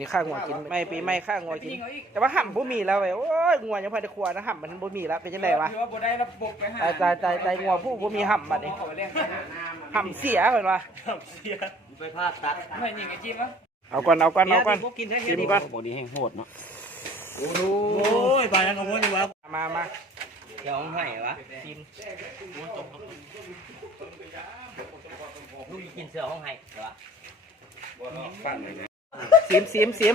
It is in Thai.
มีข้างงัวกินไม่ปีไม่ข้างงัวกินแต่ว่าห่ำบ่มีแล้วเว้ยโอ้ยงัวยังพอได้ครัวนะห่ำมันบ่มีแล้วเป็นจังไดวะตายงัวผู้บ่มีห่ำบัดนี้ห่ำเสียเพิ่นว่าไปพาตัดไม่ยิงไอ้จิ้มวะเอาก่อนกินก่อน บ่ดีแห้งโหดเนาะโอ้ยไปแล้วก็วนอยู่วะมาเดี๋ยวให้วะกินลูกกินเสือห้องไห้เหรอซิม